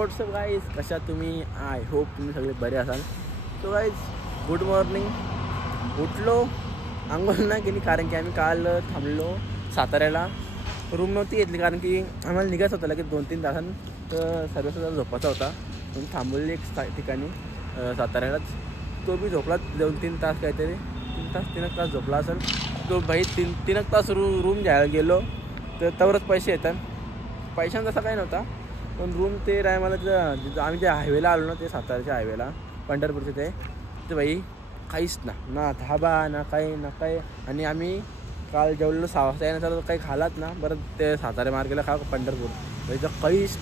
WhatsApp guys, कशा तुम्ही? I hope तुम्ही सगळे बरे असाल. So guys, good morning. उठलो, आंघोळ नाही केली कारण की आम्ही काल थांबलो साताऱ्याला. रूम नव्हती घेतली कारण की आम्हाला निघायचं होतं लगेच 2-3 तासांनी. तर सर्व झोपायचा होता म्हणून थांबवली एक ठिकाणी साताऱ्यालाच. तो बी झोपला 2-3 तास, काहीतरी 3 तास झोपला असेल तो भाई. 3 तास रूम घ्यायला गेलो तर त्यावरच पैसे येतात. पैशांचा तसा काही नव्हता, पण रूम ते मला तिथं आम्ही ज्या हायवेला आलो ना, ते साताऱ्याच्या हायवेला पंढरपूरचे ते भाई काहीच ना धाबा ना काही. आणि आम्ही काल जेवलेलो 6 वाजता येण्याचा काही खालात ना, बरं ते सातारा मार्केटला खा पंढरपूर त्याचं काहीच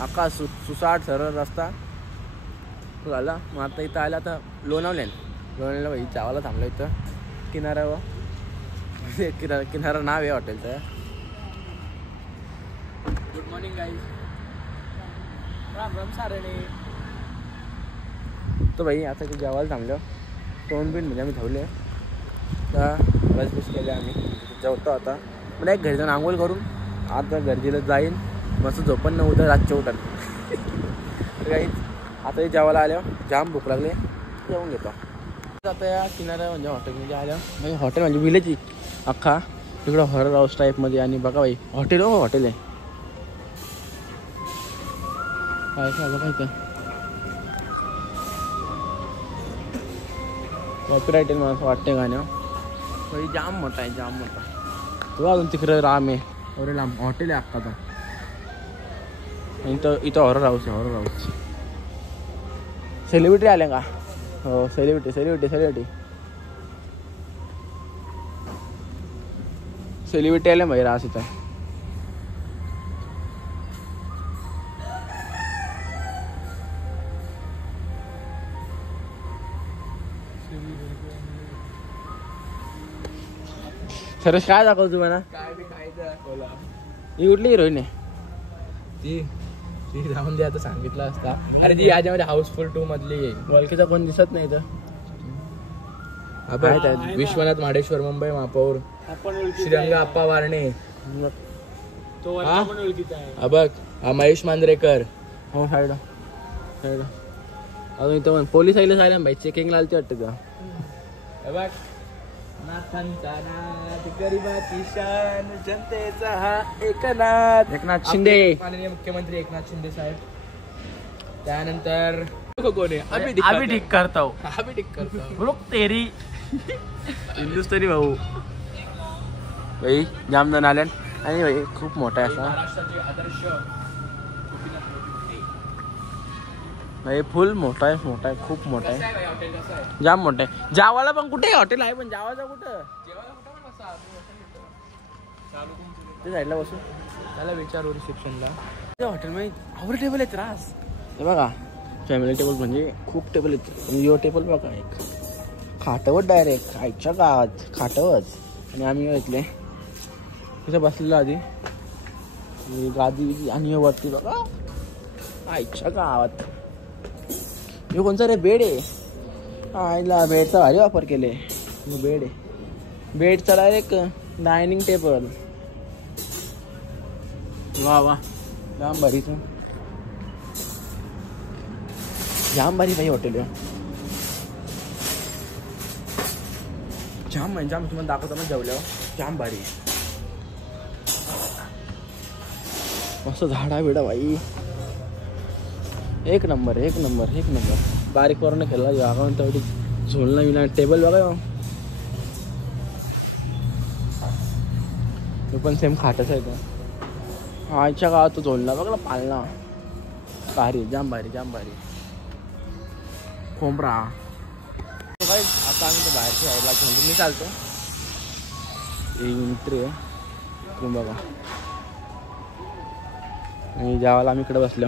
आकाश सुसाट सरळ रस्ता झाला. मग आता इथं आलं, आता लोणावळ्याला भाई चावाला थांबलं इथं किनाऱ्यावर. किनारा नाव आहे हॉटेलचं. Good morning guys, Ram Sarane. तर भाई आता ते जेवायला थांबलो. तोंड बिन म्हणजे आम्ही धावले तर बस केले आम्ही. जेवतो आता. मला एक घरी जाऊन आंघोळ करून आता गरजेला जाईन. मस्त झोपण न उद्या रातच्या उठाल. तर काहीच आता जेवायला आल्यावर जाम भूक लागले, जेवून घेतो. आता या किनाऱ्या म्हणजे हॉटेलमध्ये आल्या. म्हणजे हॉटेल म्हणजे विलेज अख्खा तिकडं हॉरर हाऊस टाईपमध्ये. आणि बघा भाई हॉटेल हॉटेल आहे काय तर कॉपीराइट आहे मला असं वाटतं गाणं. भाई जाम मोठा तो अजून तिकडं राम आहे. अरे लांब हॉटेल आहे अख्खा. तो इथं हॉरर हाऊस सेलिब्रिटी आले का? हो, सेलिब्रिटी आले भाई रास इथं. सरस काय दाखव तुम्हाला? काय बी खायचं बोला. ही कुठली हिरोईन आहे? ती जाऊन दे, आता सांगितलं असता. अरे ती याच्यामध्ये हाऊसफुल 2 मधली आहे. ओळखीचा कोण दिसत नाही तर. विश्वनाथ महाडेश्वर, मुंबई महापौर, श्रीरंग अप्पा वारणे. तो बघ हा महेश मांजरेकर. हो साईड अजून इथं पोलीस आले सायला भाई, चेकिंगला आलती वाटतं का. बघ नाथांचा नाथ, गरिबाची शान, जनतेचा हा एकनाथ शिंदे, माननीय मुख्यमंत्री एकनाथ शिंदे साहेब. त्यानंतर कोण आहे? अभी ठीक करता हूँ. रुक तेरी हिंदुस्तानी भाऊ. भाई जाम जण आले आणि भाई खूप मोठा आहे असा महाराष्ट्राचे आदर्श भाई. फुल मोठा आहे, खूप मोठा आहे, जाम मोठा आहे. जावाला पण कुठे हॉटेल आहे, पण जावाचा कुठं? ते साईडला बसू, त्याला विचारू रिसेप्शनला. हॉटेलमध्ये आवड टेबल आहे त्रास. हे बघा फॅमिली टेबल म्हणजे खूप टेबल आहेत. यो टेबल बघा, एक खाटावर डायरेक्ट आईच्या गावात खाटावरच. आणि आम्ही इथले तिथं बसलेलो आधी गादी. आणि वरती बघा आईच्या गावात हे कोणचा रे बेड आहे. आईला बेडचा भारी वापर केले. बेड आहे, बेडचा डायरेक्ट डायनिंग टेबल. वा जाम भारी भाई हॉटेल. जाम तुम्हाला दाखवतो ना जेवल्यावर. जाम भारी मस्त झाडा बिडा भाई. एक नंबर. बारीक वरून खेळला जागा तेवढी झोलना विना. टेबल बघा तो पण सेम खाटच आहे का. आजच्या गावात तो झोलना बघला पालना. भारी, जाम भारी. कोंबरा आता आम्ही तर बाहेरच्या साईडला घेऊन मी चालतो. एक मित्र आहे तुम्ही बघा. आणि जेवायला आम्ही इकडे बसलो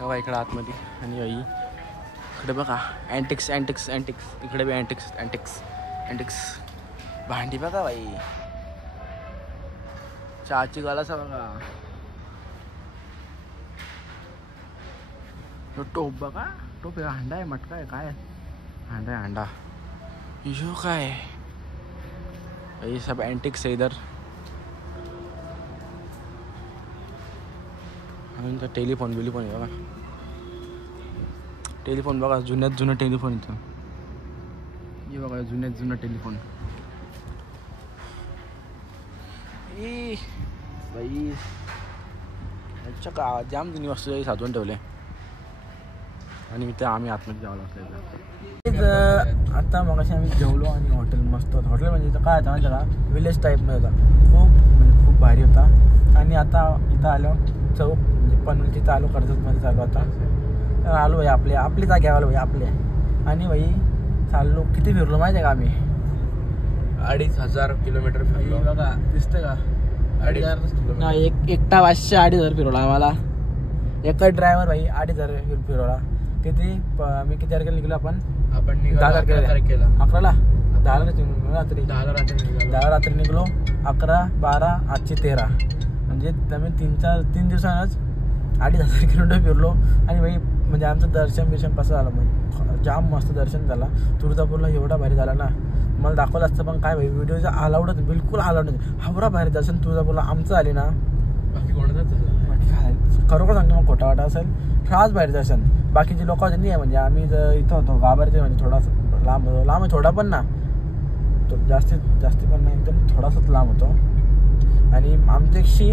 बघा, इकडे आतमध्ये. आणि आई इकडे बघा अँटिक्स. इकडे बी अँटिक्स भांडी बघा बाई. चहाची गालासा बघा. टोप बघा, टोप हांडा आहे, मटका आहे, काय हांडा यो काय. ये सब एंटिक्स है इधर. आणि टेलिफोन बिलिफोन आहे बघा. टेलिफोन बघा, जुन्यात जुनं टेलिफोन इथं. हे बघा जुन्यात जुनं टेलिफोन. ई बाई अच्छा का जाम जुनी वस्तू साधवून ठेवले. आणि ते आम्ही आतमध्ये जावं लागतं. आता मग आम्ही जेवलो आणि हॉटेल मस्त होतं. हॉटेल म्हणजे इथं काय होतं माहिती का, विलेज टाईपमध्ये होता. खूप भारी होता. आणि आता इथं आलो चौक म्हणजे पनवेलची इथं आलो, कर्जतमध्ये चालू आता. तर आलो भाई आपली जागे आलो भाई आपले. आणि भाई चाललो किती फिरलो माहिती आहे का आम्ही, 2500 किलोमीटर फिरलो. बघा दिसतं का, 2500 नाही एकटा 500-2,500 फिरवला आम्हाला. एका ड्रायव्हर भाई 2,500 फिरवला. किती मी किती तारखेला निघलो आपण 10 तारखेला 11ला 10ला रात्री 10 रात्री निघलो. 11, 12 आजची 13 म्हणजे आम्ही 3 दिवसांनाच 2,500 किलोमीटर फिरलो. आणि भाई म्हणजे आमचं दर्शन कसं झालं म्हणजे जाम मस्त दर्शन झाला. तुळजापूरला एवढा भारी झाला ना, मला दाखवलं असतं पण काय भाई व्हिडिओचा अलाउड नाही, बिलकुल अलाउड नाही. एवढा भारी दर्शन तुळजापूरला आमचं आले ना. बाकी कोणाचाच झालं बाकी काय खरोखर सांगतो मग खोटा वाटा असेल. फारच बाहेर दर्शन. बाकीचे लोक होते नाही म्हणजे आम्ही इथं होतो गाभारचे म्हणजे थोडासा लांब आहे थोडा पण ना, तो जास्ती पण नाही, एकदम थोडासाच लांब होतो. आणि आमच्याशी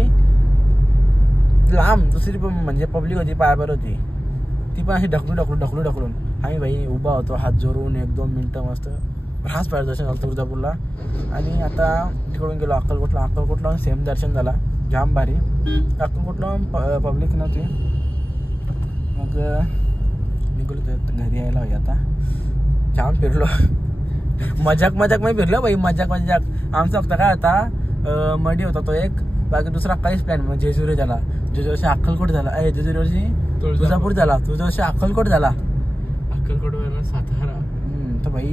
लांब दुसरी पण म्हणजे पब्लिक होती पायाभर होती, ती पण अशी ढकलून आम्ही भाई उभा होतो हात जोडून 1-2 मिनटं मस्त फारच बाहेर दर्शन झालं तुळजापूरला. आणि आता तिकडून गेलो अक्कलकोटला सेम दर्शन झाला जाम भारी. अक्कलकोटला पब्लिक नव्हती. मग निघलो घरी यायला भाई. आता जाम फिरलो मजाक मध्ये फिरलो भाई. मजाक आमचा फक्त काय होता मडी होता तो एक, बाकी दुसरा काहीच प्लॅन. मग जेजुरी झाला, जेजुरीवर्षी अक्कलकोट झाला, जेजुरीवर्षी तुळजापूर झाला, तुळजावर्षी अक्कलकोट झाला, अक्कलकोटवरून सातारा. तर भाई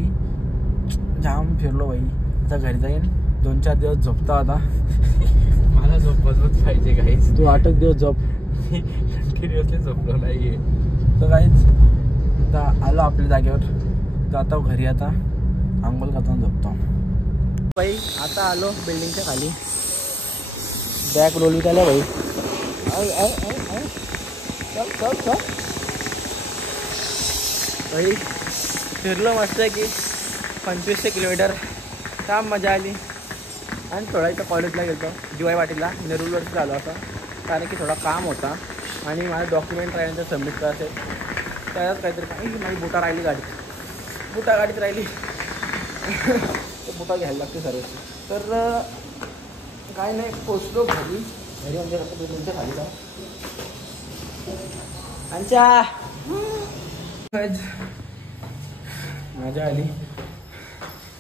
जाम फिरलो भाई. आता घरी जाईन 2-4 दिवस झोपता आता. मला झोपत पाहिजे काहीच. तू 8 दिवस झोप. कंटिन्युअसली झोपलो नाहीये. तर काहीच आता आलो आपल्या जागेवर. जातो घरी आता, आंघोळ करताना झोपतो भाई. आता आलो बिल्डिंगच्या खाली. बॅग लोलवीत आल्या भाई. चल भाई फिरलो मस्त की 2500 किलोमीटर. जाम मजा आली. आणि थोडा इथं कॉलेजला गेलो DY पाटीलला नेरूलवरती झालो असं, कारण की थोडा काम होता आणि माझं डॉक्युमेंट राहिल्यानंतर सबमिट करायचं आहे. त्याच्यात काहीतरी काही माझी बुटा राहिली गाडीत राहिली. ते बुटा घ्यायला लागते सर्विस. तर काय नाही पोचलो घरी म्हणजे तुमच्या खाली का आमच्या मजा आली.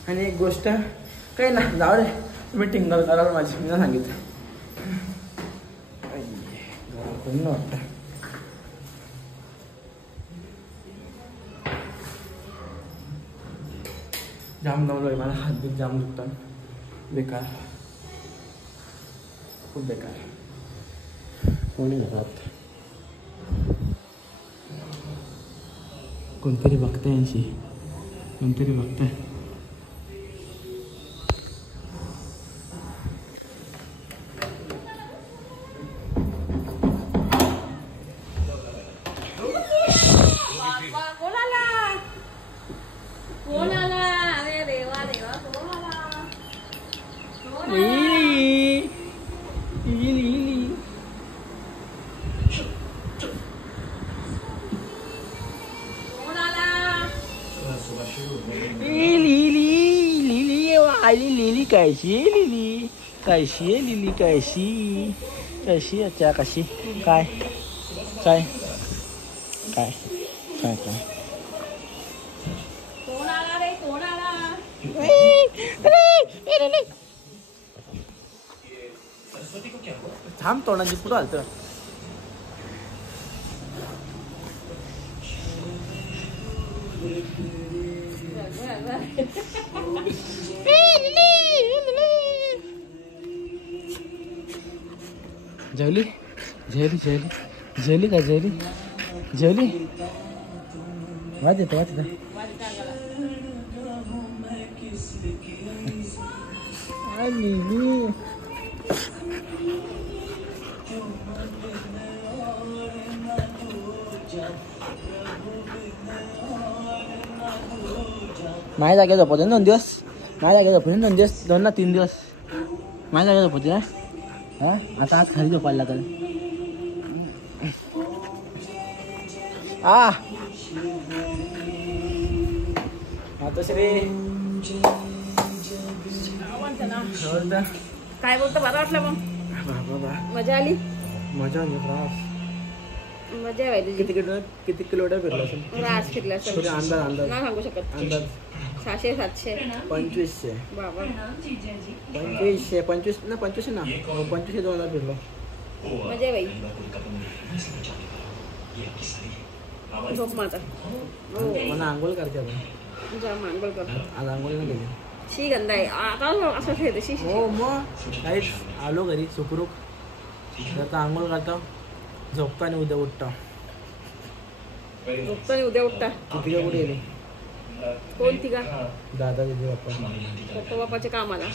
आणि एक गोष्ट काही ना जाऊ दे, तुम्ही टिंगल कराल माझी, मी सांगितलं वाटतं. जाम दमलोय, मला हात बीत जाम दुखतात. बेकार, खूप बेकार. कोणी घरात कोणतरी बघतंय यांची, कोणतरी बघतंय. लिली कशी आहे लिली, कशी आहे लिली, कशी अच्छा कशी काय काय काय काय काय थांब तोंडाची कुठं आलतं. जेवली जेवली जेवली जेवली का जेवली जेवली वाज येतं वाज येतं. माझ्या जागेवर झोपवते ना 2 दिवस. माझ्या जागेवर झोपवते 2 दिवस, 2 ना 3 दिवस माझ्या जागेवर झोपवते ना. हा आता आज खाली झोपायला लागेल. आता श्री काय बोलतो बरं वाटलं मग? मजा आली. मजा आली. मजा आहे तुझी. किती किलोमीटर फिरलो असेल? रास फिरला असेल. थोडी अंदाज नाही सांगू शकत. अंदाज 600-700. 2500 बाबा 25 ना 25,000 फिरलो. मजा आहे बाई. झोप माझा. हो मला आंघोळ करायची आता. जा मांगोल करतो. आज आंघोळ नाही केली. शी गंदा आहे आता असं ठेवते. शी हो मग काहीच आलो घरी सुखरूप. आता आंघोळ करतो, झोपता आणि उद्या उठतो. झोपतो आणि उद्या उठता. तिथे कुठे गेली? कोणती का? दादा दिदी बाप्पा. पप्पा बापाच्या कामाला.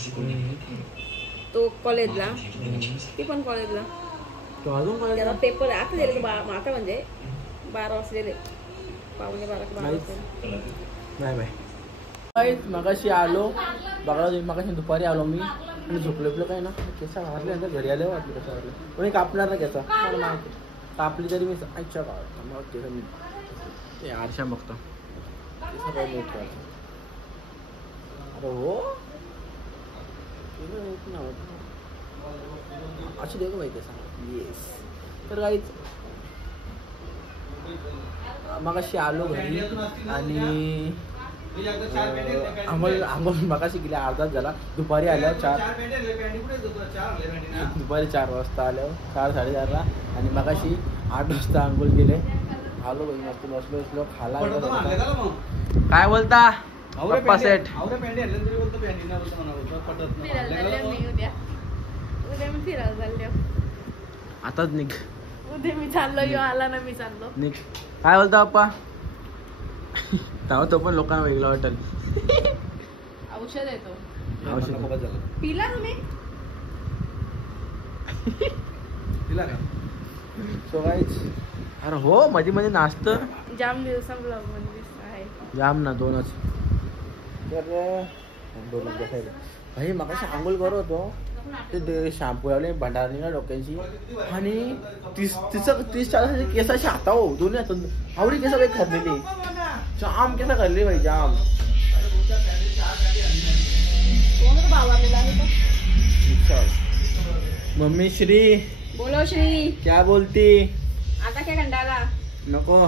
तो कॉलेजला. ती पण कॉलेजला. तो अजून काय त्याला पेपर आता दिले. आता म्हणजे 12 वाजता दिले. 11:45 बाय बाय. मगाशी आलो बघा. मगाशी दुपारी आलो मी आणि झोपलो काय ना. केसा मारले नंतर घरी आले वाटले. कसं वाटलं कोणी कापणार ना केसा. मला माहिती कापली तरी मी अच्छा केसा मी ते आरशा बघतो. केसा काय मोठ अरे हो अशी देखो माहिती केसा. येस तर काहीच मगाशी आलो घरी आणि आंघोळ मगाशी गेल्या अर्धाच झाला. दुपारी आल्यावर 4 वाजता आल्यावर 4-4:30ला आणि मगाशी 8 वाजता आंघोळ गेले. आलो भाई मस्त बसलो खाला. काय बोलता पप्पा सेट? आताच निघ. उद्या मी चाललो. यो आला ना मी चाललो. निघ. काय बोलता पप्पा? तेव्हा तो पण लोकांना वेगळा वाटेल. औषध येतो. औषध पिला तुम्ही? सो गाईज अरे हो मध्ये नाचतं जाम दिवसा ब्लॉग मध्ये आहे. जाम ना 2च तर 2 भाई मगाशी आंघोळ करत होतो. ते शॅम्पू लावले भंडारणी ना डोक्यांची आणि 30-40 केसाची हाता हो दोन्ही हातात आवडी केसा काही खरलेली. जाम केसा खरले भाई जाम. मम्मी श्री बोलो श्री. क्या बोलती? आता क्या खंडाला नको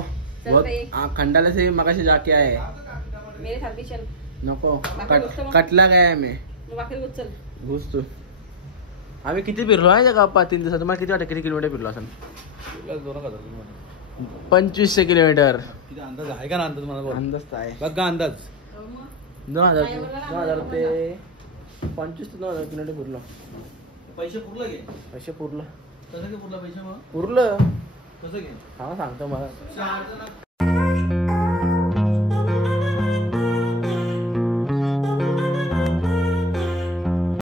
खंडाला से मगाशी जाके आए. मेरे साथ भी चल. नको कटला काय मी उचल घुस तू. आम्ही किती फिरलो आहे जगा 3 दिवसात. तुम्हाला किती वाटतं किती किलोमीटर फिरलो असेल? 2500 किलोमीटर. अंदाज आहे का ना? अंदाज मला अंदाज आहे बघा. अंदाज 2000 ते 25 ते 9000 किलोमीटर फिरलो. पैसे पुरलं घे. पैसे पुरलं कसं घे पुरलं पैसे मग पुरलं कसं घे हा सांगतो मला.